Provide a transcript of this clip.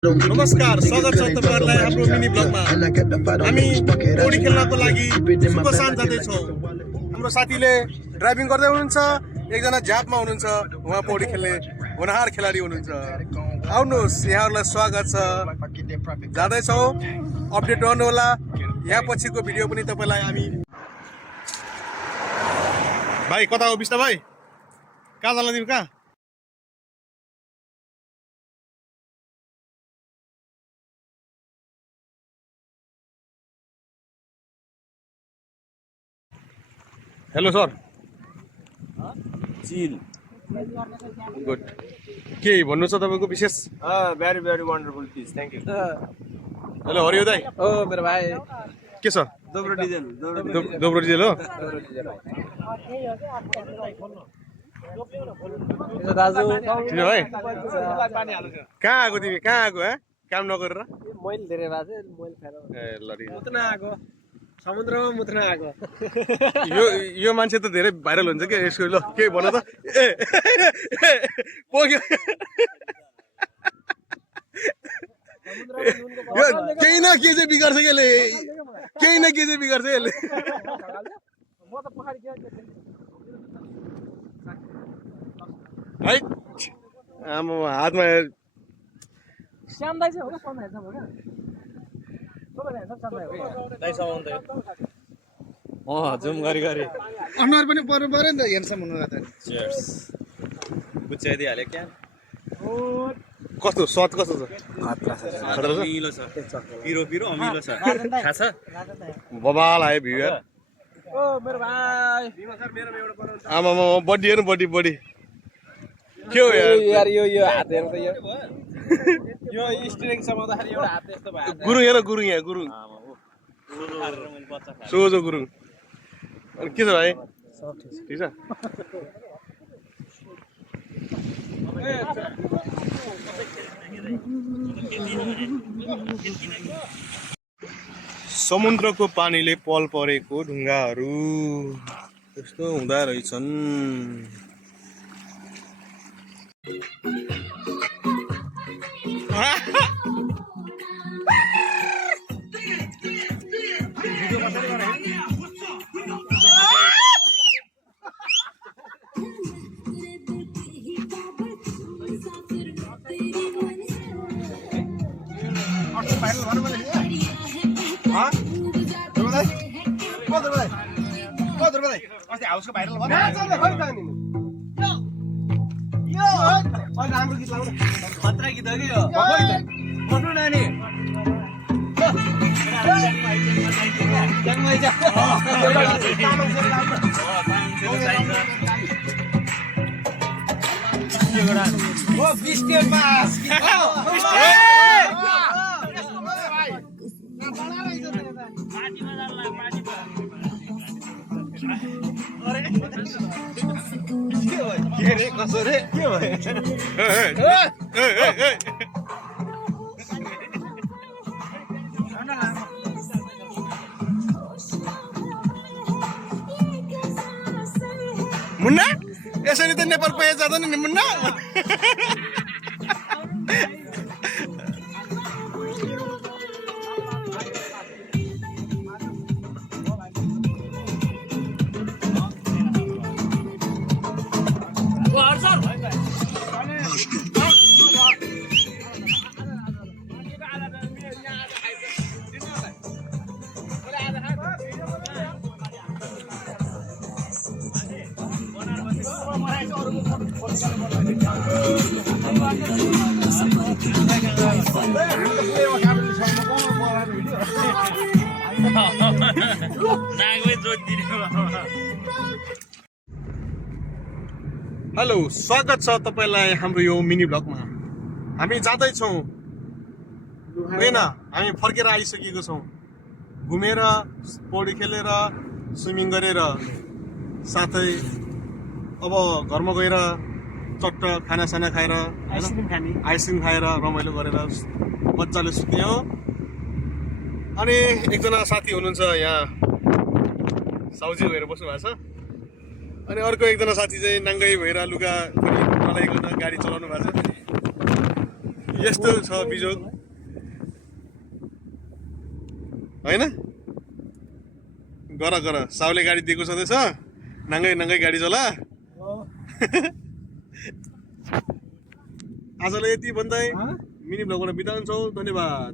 नमस्कार, स्वागत छ तपाईहरुलाई हाम्रो मिनी ब्लगमा। हामी पौडी खेल्नको लागि सुकोसान जाँदैछौँ। हाम्रो साथीले ड्राइभिङ गर्दै हुनुहुन्छ, एकजना झ्यापमा हुनुहुन्छ, उहाँ पौडी खेल्ने होनहार खेलाडी हुनुहुन्छ। आउनुहोस्, यहाँहरुलाई स्वागत छ। जाँदैछौँ, अपडेट रहनु होला। यहाँ पछिको भिडियो पनि तपाईलाई हामी भाइ कता हो बिस्ता भाइ? कहाँ जाँला तिमी कहाँ? Hello sir. Chill good. के भन्नु छ तपाईको विशेष? Very very wonderful piece, thank you. Hello हरियो दाइ। ओ मेरो भाइ के छ? दोब्रो डिजेल दोब्रो डिजेल हो? दाजु ठिक भाइ। कहाँ आएको तिमी? कहाँ आएको? काम नगरेर? मैले धेरै बाजे मैले खाएर ए लडी मुत्न आएको, समुद्रमा मुत्न आएको। यो मान्छे त धेरै भाइरल हुन्छ के यसको। ल के भन त? ए पोग्यो। यो केही न के चाहिँ बिगार्छ के यसले, केही न के चाहिँ बिगार्छ यसले। है आमा हातमा श्याम दाइ चाहिँ हो क्या? सोना हेर्छ हो क्या? जुम गरी गरी अनुहार पनि पर्नु पर्यो नि त, हेर्छम हुनु त। गुच्चाइदिइहाल्यो क्या? कस्तो स्वाद कस्तो छ? खतरा छ, मिलो छ, पिरो पिरो अमिलो छ। थाहा छ? बबाल आयो भ्यू यार। ओ मेरो भाइ आमा बडी हेर्नु, बडी बडी के हो यार? यो हात हेर्नु त यो स्टियरिङ समाउँदाखेरि एउटा हात यस्तो भयो। गुरुङ हेर, गुरुङ यहाँ गुरुङ, सोझो गुरुङ। अनि के छ भाइ? ठिक छ। समुद्रको पानीले पल परेको ढुङ्गाहरू यस्तो हुँदा रहेछन्। हाउसको भाइरल भयो खतरा गीत हो कि यो? पट्नु नानी के रे कसो रे के भयो? मुन्ना यसरी त नेपाल पाए जाँदैन नि मुन्ना। हेलो, स्वागत छ तपाईलाई हाम्रो यो मिनी ब्लगमा। हामी जाँदैछौँ होइन, हामी फर्केर आइसकेको छौँ। घुमेर पौडी खेलेर स्विमिङ गरेर साथै अब घरमा गएर चट्ट खानासाना खाएर आइसक्रिम खाएर रमाइलो गरेर मजाले सुत्ने हो। अनि एकजना साथी हुनुहुन्छ यहाँ साउजी भएर बस्नु भएको छ। अनि अर्को एकजना साथी चाहिँ नाङ्गै भएर लुगा नलाइकन गाडी चलाउनु भएको छ। यस्तो छ बिजोग होइन गर गर साउले गाडी दिएको छँदैछ नाङ्गै नाङ्गै गाडी चला आजलाई यति भन्दै मिनी ब्लगबाट बिताउँछौँ धन्यवाद